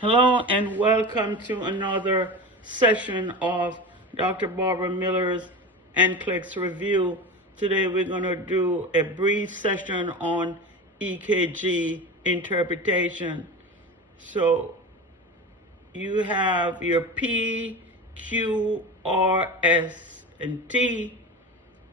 Hello and welcome to another session of Dr. Barbara Miller's NCLEX review. Today we're going to do a brief session on ECG interpretation. So you have your P, Q, R, S, and T.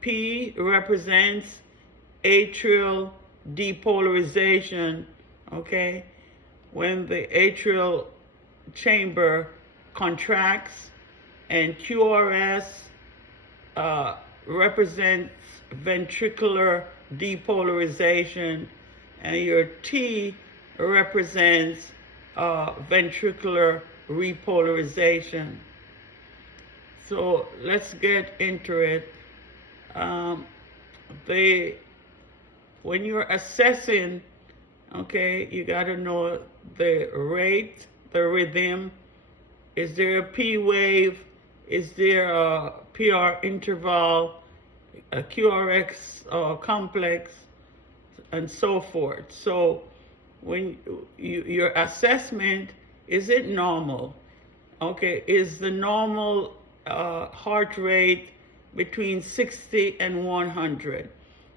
P represents atrial depolarization, okay? When the atrial chamber contracts, and QRS represents ventricular depolarization, and your T represents ventricular repolarization. So let's get into it. When you're assessing, okay, you got to know the rate, the rhythm. Is there a P wave? Is there a PR interval, a QRX complex, and so forth? So when your assessment, is it normal? Okay, is the normal heart rate between 60 and 100?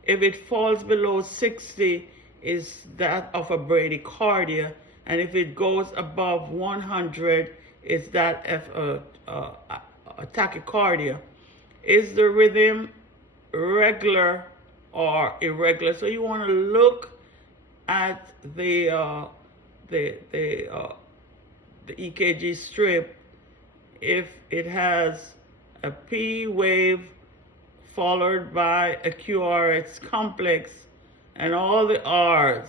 If it falls below 60, is that of a bradycardia, and if it goes above 100, is that of a tachycardia. Is the rhythm regular or irregular? So you want to look at the EKG strip. If it has a P wave followed by a QRX complex, and all the R's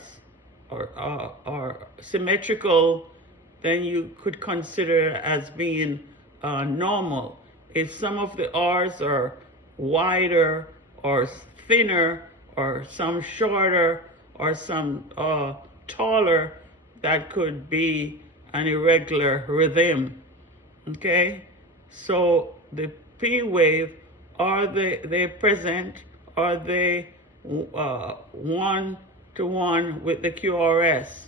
are symmetrical, then you could consider it as being normal. If some of the R's are wider or thinner, or some shorter, or some taller, that could be an irregular rhythm. Okay, so the P wave, are they present? Are they 1 to 1 with the QRS?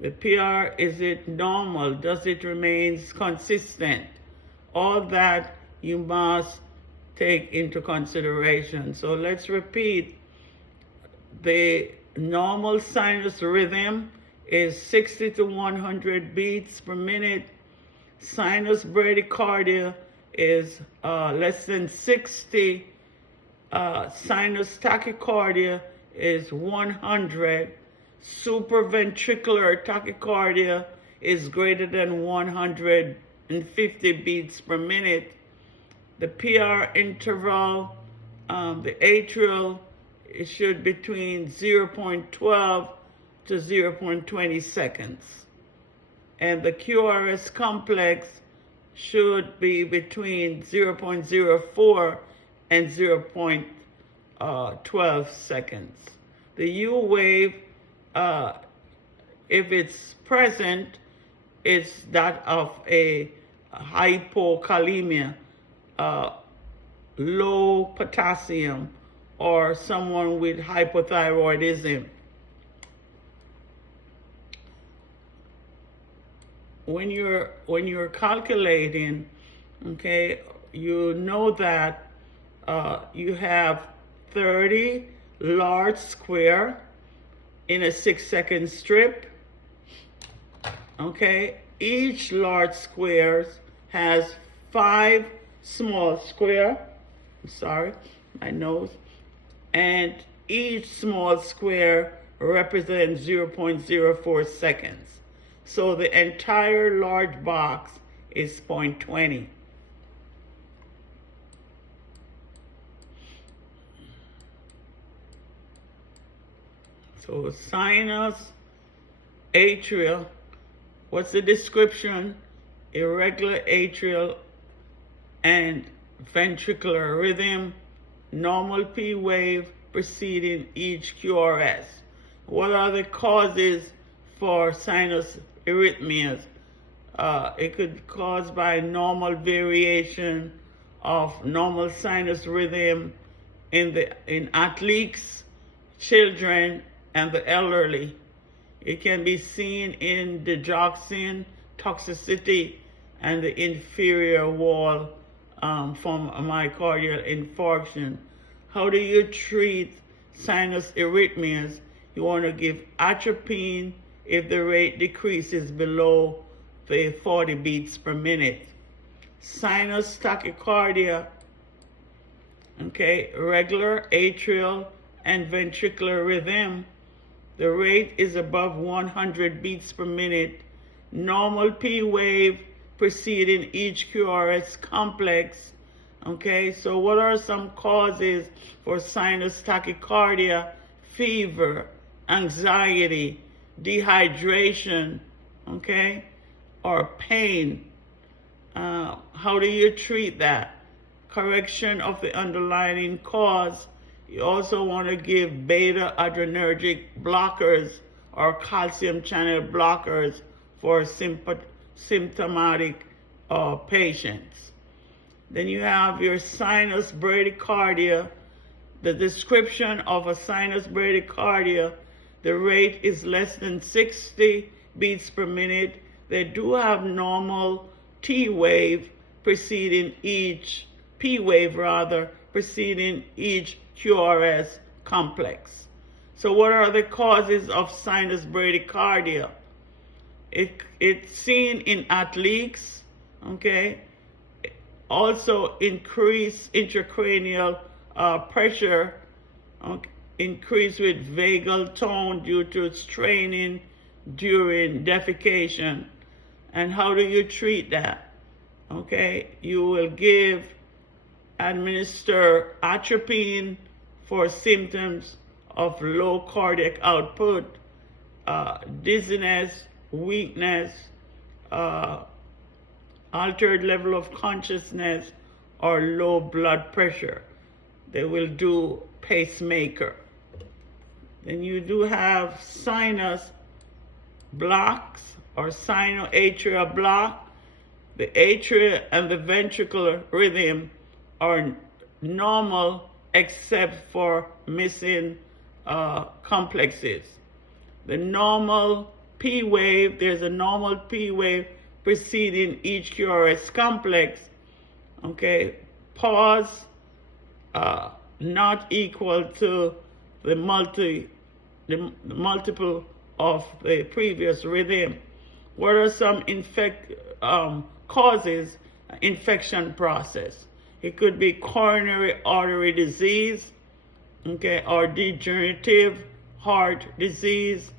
The PR, is it normal? Does it remain consistent? All that you must take into consideration. So let's repeat. The normal sinus rhythm is 60 to 100 beats per minute. Sinus bradycardia is less than 60. Sinus tachycardia is 100. Supraventricular tachycardia is greater than 150 beats per minute. The PR interval, the atrial, it should be between 0.12 to 0.20 seconds. And the QRS complex should be between 0.04 and 0.12 seconds. The U wave, if it's present, is that of a hypokalemia, low potassium, or someone with hypothyroidism. When you're calculating, okay, you know that you have 30 large square in a 6-second strip. Okay, each large square has 5 small square. I'm sorry, my nose. And each small square represents 0.04 seconds. So the entire large box is 0.20. So sinus, atrial, what's the description? Irregular atrial and ventricular rhythm, normal P wave preceding each QRS. What are the causes for sinus arrhythmias? It could be caused by normal variation of normal sinus rhythm in athletes, children, and the elderly. It can be seen in digoxin toxicity and the inferior wall from myocardial infarction. How do you treat sinus arrhythmias? You want to give atropine if the rate decreases below the 40 beats per minute. Sinus tachycardia, okay, regular atrial and ventricular rhythm. The rate is above 100 beats per minute. Normal P wave preceding each QRS complex. Okay, so what are some causes for sinus tachycardia? Fever, anxiety, dehydration, okay, or pain. How do you treat that? Correction of the underlying cause. You also want to give beta adrenergic blockers or calcium channel blockers for symptomatic patients. Then you have your sinus bradycardia. The description of a sinus bradycardia, the rate is less than 60 beats per minute. They do have normal T wave preceding each, P wave rather, preceding each QRS complex. So what are the causes of sinus bradycardia? It's seen in athletes, okay? Also increased intracranial pressure, okay, increase with vagal tone due to straining during defecation. And how do you treat that? Okay, you will administer atropine for symptoms of low cardiac output, dizziness, weakness, altered level of consciousness, or low blood pressure. They will do pacemaker. Then you do have sinus blocks or sinoatrial block. The atria and the ventricular rhythm are normal except for missing complexes. The normal P wave, there's a normal P wave preceding each QRS complex. Okay, pause not equal to the multiple of the previous rhythm. What are some causes? Infection process. It could be coronary artery disease, okay, or degenerative heart disease,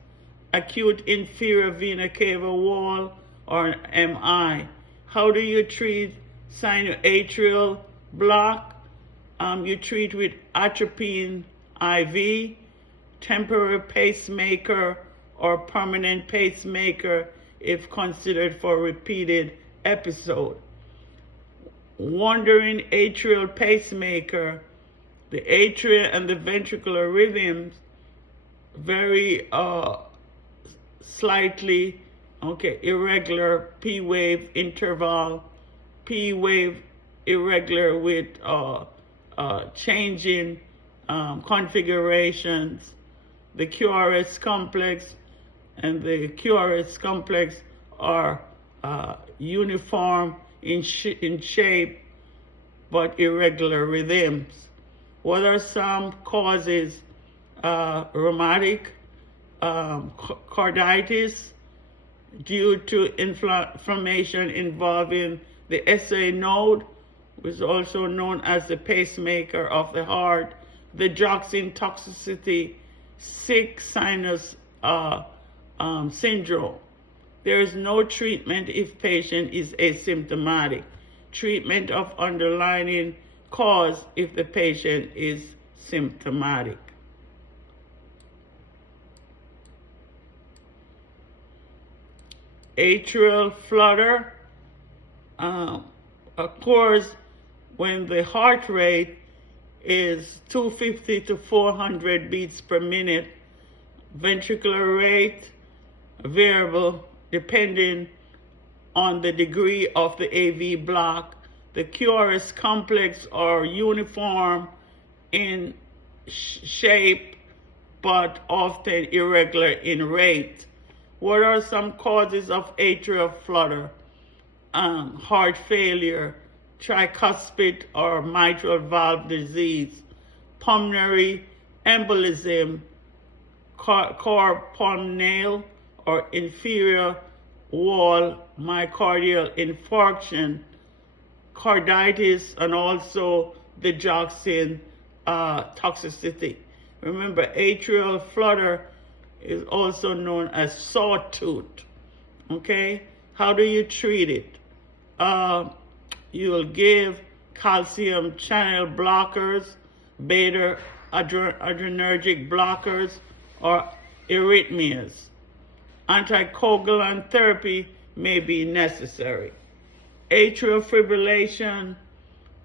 acute inferior vena cava wall, or an MI. How do you treat sinoatrial block? You treat with atropine IV, temporary pacemaker, or permanent pacemaker if considered for repeated episode. Wandering atrial pacemaker, the atria and the ventricular rhythms very slightly, okay, irregular P wave interval, P wave irregular with changing configurations. The QRS complex and the QRS complex are uniform in shape but irregular rhythms. What are some causes? Rheumatic carditis due to inflammation involving the SA node, which is also known as the pacemaker of the heart. The digoxin toxicity, sick sinus syndrome. There is no treatment if patient is asymptomatic. Treatment of underlying cause if the patient is symptomatic. Atrial flutter occurs when the heart rate is 250 to 400 beats per minute. Ventricular rate variable depending on the degree of the AV block. The QRS complex are uniform in shape but often irregular in rate. What are some causes of atrial flutter? Heart failure, tricuspid or mitral valve disease, pulmonary embolism, cor pulmonale or inferior wall myocardial infarction, carditis, and also the digoxin toxicity. Remember, atrial flutter is also known as sawtooth. Okay? How do you treat it? You'll give calcium channel blockers, beta adrenergic blockers, or arrhythmias. Anticoagulant therapy may be necessary. Atrial fibrillation,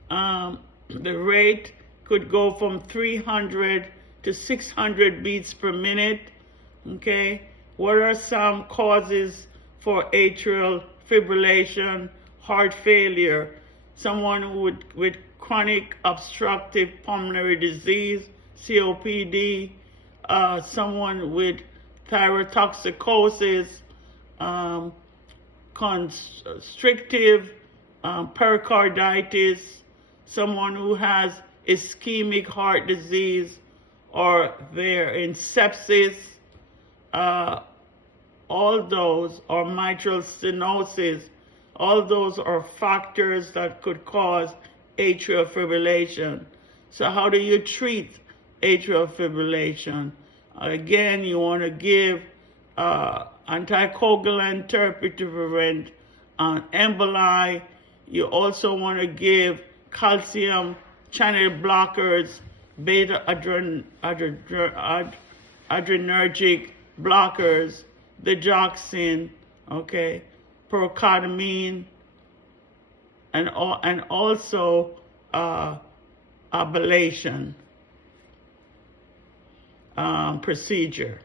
the rate could go from 300 to 600 beats per minute. Okay, what are some causes for atrial fibrillation? Heart failure, someone with chronic obstructive pulmonary disease, COPD, someone with thyrotoxicosis, constrictive pericarditis, someone who has ischemic heart disease, or they're in sepsis, all those, or mitral stenosis, all those are factors that could cause atrial fibrillation. So how do you treat atrial fibrillation? Again, you want to give anticoagulant therapy to prevent emboli. You also want to give calcium channel blockers, beta adrenergic blockers, the digoxin, okay, procodamine, and also ablation procedure.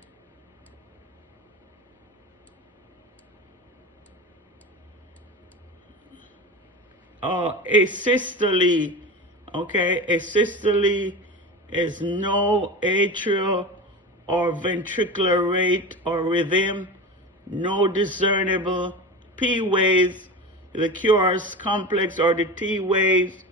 Asystole, okay, asystole is no atrial or ventricular rate or rhythm, no discernible P waves, the QRS complex or the T waves.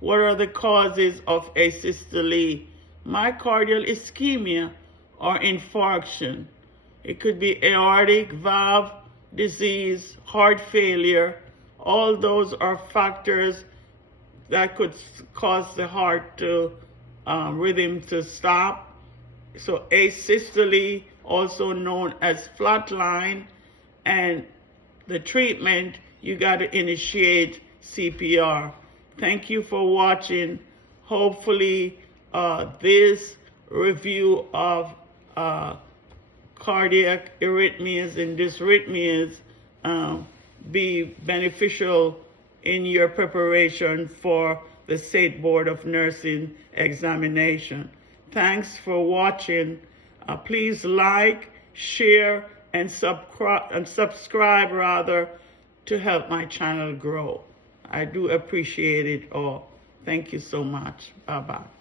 What are the causes of asystole? Myocardial ischemia or infarction. It could be aortic valve disease, heart failure. All those are factors that could cause the heart to rhythm to stop. So asystole, also known as flatline, and the treatment, you got to initiate CPR. Thank you for watching. Hopefully this review of cardiac arrhythmias and dysrhythmias be beneficial in your preparation for the State Board of Nursing examination. Thanks for watching. Please like, share, and subscribe rather, to help my channel grow. I do appreciate it all. Thank you so much. Bye-bye.